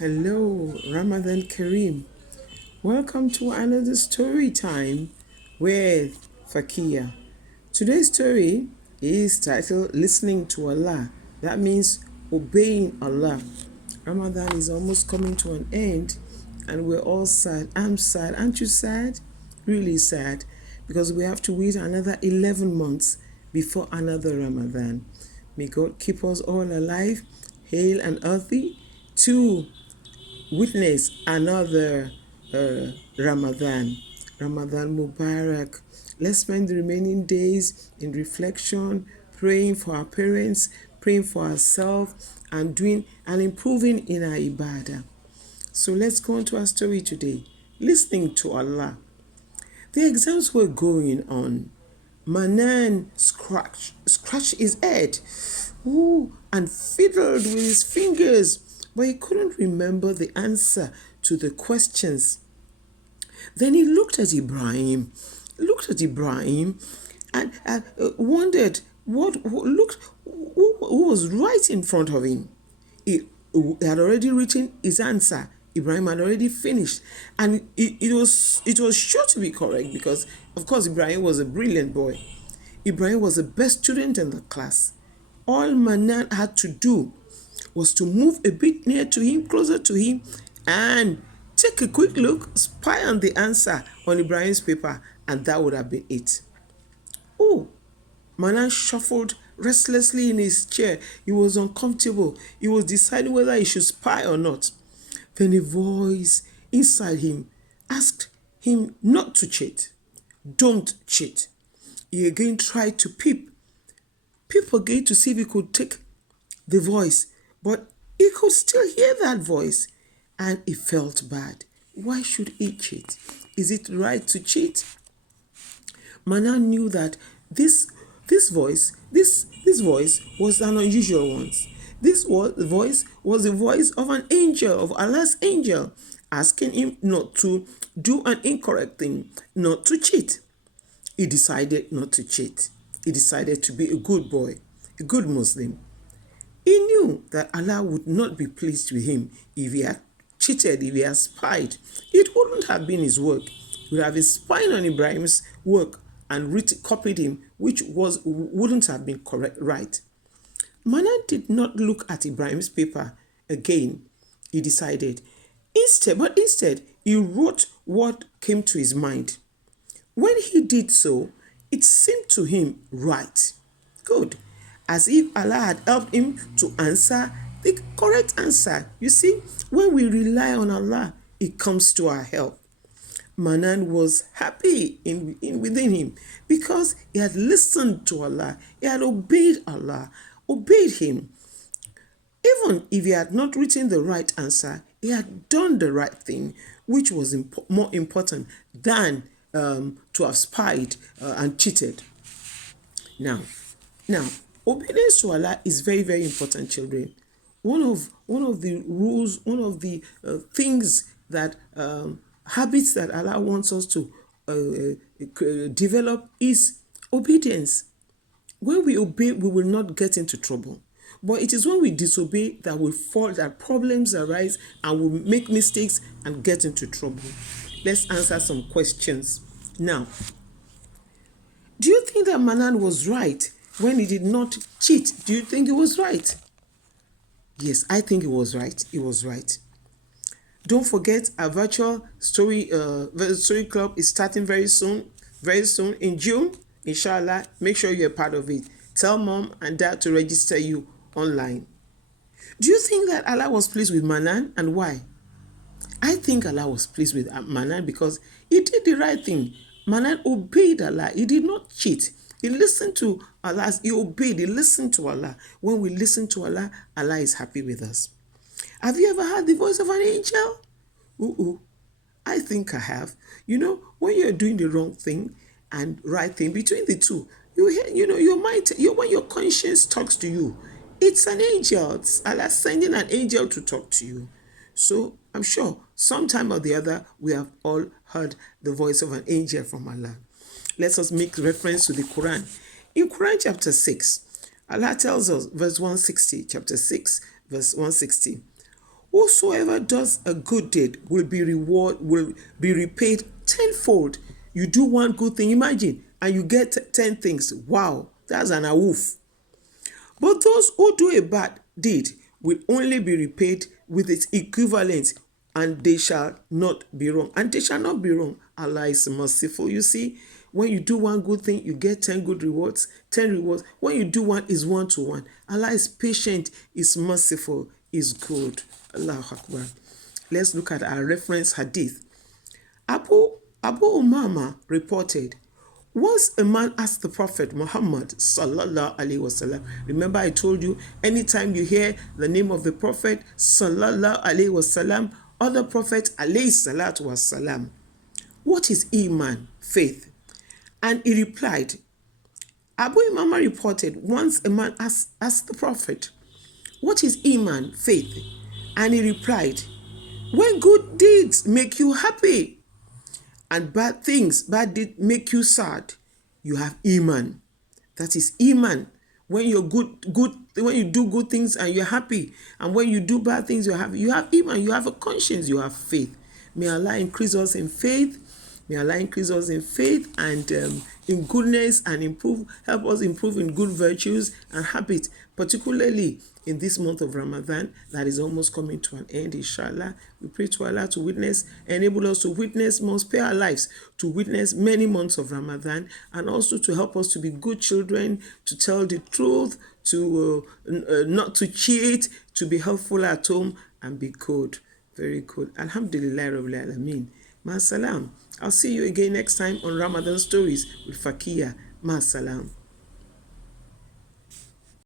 Hello, Ramadan Kareem. Welcome to another story time with Fakiya. Today's story is titled Listening to Allah. That means obeying Allah. Ramadan is almost coming to an end and we're all sad. I'm sad. Aren't you sad? Really sad because we have to wait another 11 months before another Ramadan. May God keep us all alive, hale and healthy to witness another Ramadan. Ramadan Mubarak. Let's spend the remaining days in reflection, praying for our parents, praying for ourselves, and doing and improving in our ibadah. So let's go on to our story today. Listening to Allah. The exams were going on. Manan scratched his head and fiddled with his fingers, but he couldn't remember the answer to the questions. Then he looked at Ibrahim, and wondered who was right in front of him. He had already written his answer. Ibrahim had already finished, and it was sure to be correct because, of course, Ibrahim was a brilliant boy. Ibrahim was the best student in the class. All Manan had to do was to move a bit near to him, closer to him, and take a quick look, spy on the answer on Ibrahim's paper, and that would have been it. Oh, Manan shuffled restlessly in his chair. He was uncomfortable. He was deciding whether he should spy or not. Then a voice inside him asked him not to cheat. Don't cheat. He again tried to peep again to see if he could take the voice, but he could still hear that voice, and he felt bad. Why should he cheat? Is it right to cheat? Manan knew that this voice was an unusual one. This voice was the voice of an angel, of Allah's angel, asking him not to do an incorrect thing, not to cheat. He decided not to cheat. He decided to be a good boy, a good Muslim. He knew that Allah would not be pleased with him if he had cheated, if he had spied. It wouldn't have been his work. He would have been spying on Ibrahim's work and copied him, which wouldn't have been correct, right. Manan did not look at Ibrahim's paper again. He decided. Instead, he wrote what came to his mind. When he did so, it seemed to him right. Good. As if Allah had helped him to answer the correct answer. You see, when we rely on Allah, it comes to our help. Manan was happy within him because he had listened to Allah. He had obeyed Allah, obeyed him. Even if he had not written the right answer, he had done the right thing, which was more important than to have spied and cheated. Now, obedience to Allah is very, very important, children. One of the rules, one of the things that habits that Allah wants us to develop is obedience. When we obey, we will not get into trouble. But it is when we disobey that we fall, that problems arise, and we make mistakes and get into trouble. Let's answer some questions. Now, do you think that Manan was right when he did not cheat? Do you think he was right? Yes, I think he was right. He was right. Don't forget, our virtual story club is starting very soon in June. Inshallah, make sure you're part of it. Tell mom and dad to register you online. Do you think that Allah was pleased with Manan, and why? I think Allah was pleased with Manan because he did the right thing. Manan obeyed Allah. He did not cheat. He listened to Allah. He obeyed. He listened to Allah. When we listen to Allah, Allah is happy with us. Have you ever heard the voice of an angel? I think I have. You know, when you're doing the wrong thing and right thing, between the two, you hear, your mind, when your conscience talks to you, it's an angel. It's Allah sending an angel to talk to you. So I'm sure sometime or the other, we have all heard the voice of an angel from Allah. Let us make reference to the Quran. In Quran chapter 6, Allah tells us, verse 160, chapter 6, verse 160, Whosoever does a good deed will be repaid tenfold. You do one good thing, imagine, and you get 10 things. Wow, that's an awoof. But those who do a bad deed will only be repaid with its equivalent, and they shall not be wrong. And they shall not be wrong. Allah is merciful. You see, when you do one good thing, you get 10 good rewards, 10 rewards. When you do one, is one to one. Allah is patient, is merciful, is good. Allahu Akbar. Let's look at our reference hadith. Abu Umama reported, once a man asked the Prophet Muhammad sallallahu alaihi wasallam. Remember, I told you, anytime you hear the name of the Prophet sallallahu alaihi wasallam, other Prophet alayhi salatu wasalam, what is iman, faith? And he replied, Abu Umama reported, once a man asked the Prophet, what is iman, faith? And he replied, when good deeds make you happy and bad deeds make you sad, you have iman. That is iman. When you're when you do good things and you're happy, and when you do bad things, you have iman. You have a conscience. You have faith. May Allah increase us in faith. May Allah increase us in faith and in goodness, and help us improve in good virtues and habits, particularly in this month of Ramadan that is almost coming to an end, inshallah. We pray to Allah to enable us to witness, spare our lives to witness many months of Ramadan, and also to help us to be good children, to tell the truth, to not to cheat, to be helpful at home, and be good. Very good. Alhamdulillah Rabbil Alameen. Ma salam. I'll see you again next time on Ramadan Stories with Fakiya. Ma salam.